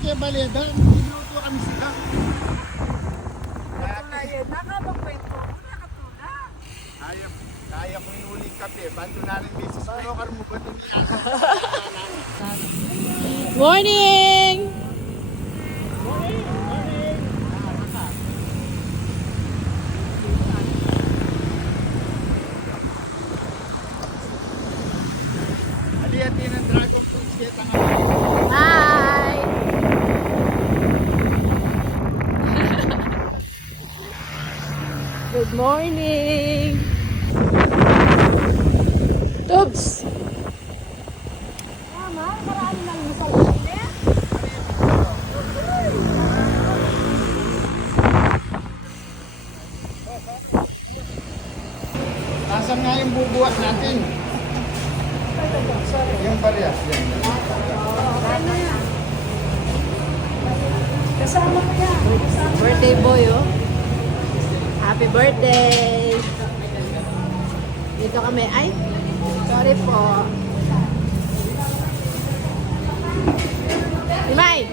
Tia Baleda, niluto kami sila. Kaya ko yung uling kape. Banto na ng beses ko, karmo ba ito niya? Morning! Aliyatin ng dragon fruits kaya tanga. Hi! Good morning! Tubs! Nasaan nga yung bubuhat natin? Yung parehas yan. Kasama ko yan. Birthday boy, oh. Happy birthday! Dito kami. Ay, sorry po. Imay!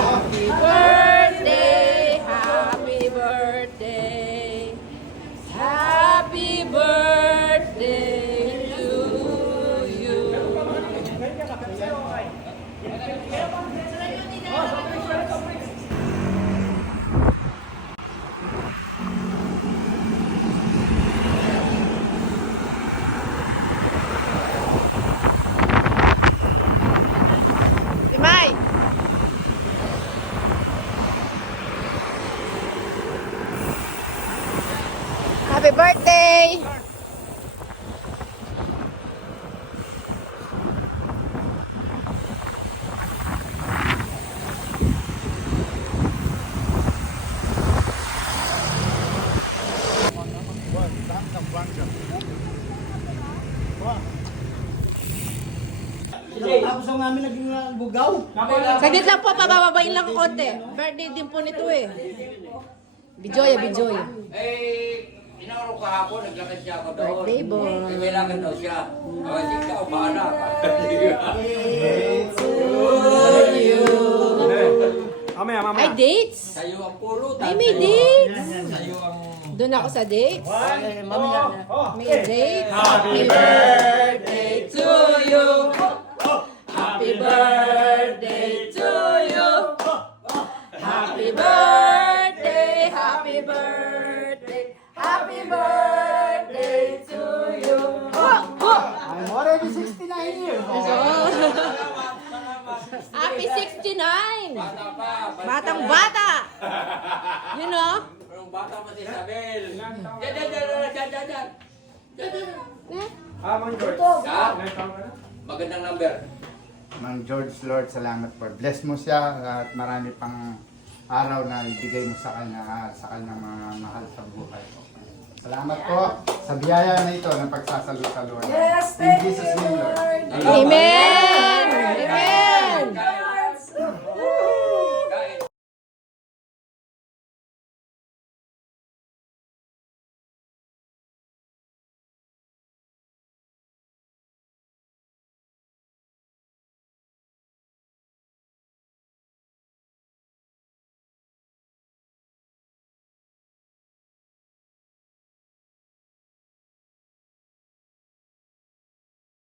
Happy birthday! Happy birthday! Happy birthday to you! Imay! Happy birthday! Tapos ang namin naging bugaw. Saglit lang po, pabababain lang ko konti. Birthday din po nito eh. Bijoya, Bijoya. Inauro kahapon, naglakad siya ako doon. Birthday boy. Kailangan daw siya. Hindi ka, bahala ka. Ay, dates! Sa'yo ang pulutan. Ay, may dates! Sa'yo ang... Doon ako sa dates. May dates. Happy birthday to you. Happy birthday to you. Happy birthday, happy birthday, happy birthday to you. I'm already 69 years. Happy 69! Bata pa. Batang bata! You know? Parang bata pa si Isabel. Diyan. Mang George. Ha? Magandang number. Mang George, Lord, salamat for bless mo siya at marami pang araw na ibigay mo sa kanya at sa kanyang mga mahal sa buhay. Salamat po sa biyaya na ito ng pagsasalo-saluhan. Yes, In Jesus' name, Lord. Amen! Amen!